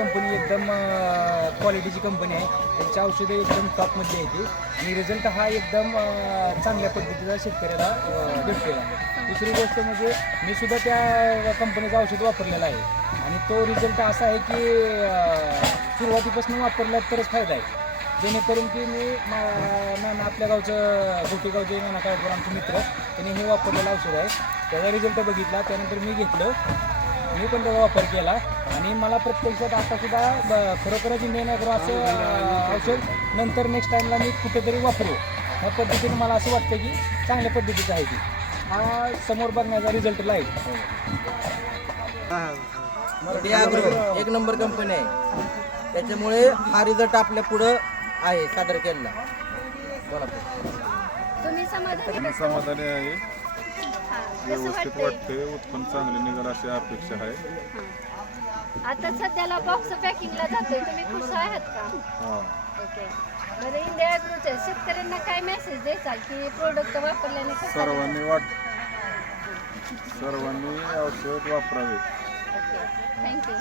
Company एकदम क्वालिटीची company आहे. त्यांची औषधं एकदम टॉपमधली आहे ती आणि रिझल्ट हा एकदम चांगल्या पद्धतीचा शेतकऱ्याला भेटलेला आहे. दुसरी गोष्ट म्हणजे मी सुद्धा त्या कंपनीचं औषध वापरलेलं आहे आणि तो रिझल्ट असा आहे की सुरुवातीपासून वापरला तरच फायदा आहे. जेणेकरून की मी नाना आपल्या गावचं गोटेगावचे नाना काळेकर आमचे मित्र त्यांनी हे वापरलेलं औषध आहे. त्याचा रिझल्ट बघितला, त्यानंतर मी घेतलं, मी पण त्याचा वापर केला आणि मला प्रत्यक्षात आतासुद्धा खरोखरच इंडियन ॲग्रो असं औषध नंतर नेक्स्ट टाईमला मी कुठेतरी वापरू ह्या पद्धतीने मला असं वाटतं की चांगल्या पद्धतीचं आहे की हा समोर बघण्याचा रिझल्ट लाईट ॲग्रो एक नंबर कंपनी आहे. त्याच्यामुळे हा रिझल्ट आपल्या पुढं आहे सादर केलेला. बोला तुम्ही समाधानी समाधानी आहे. हां, कसं व्यवस्थित वाटतंय? वाटते, उत्पन्न चांगले निघाल अशी अपेक्षा आहे. हां. आता सध्याला बॉक्स पॅकिंगला जातोय, तुम्ही खुश आहात का? हा. ओके. बरं, इंडिया ॲग्रोच्या शेतकऱ्यांना काय मेसेज द्यायचा की प्रोडक्ट वापरल्याने कसं सर्वांनी औषध वापरावे. Okay, thank you.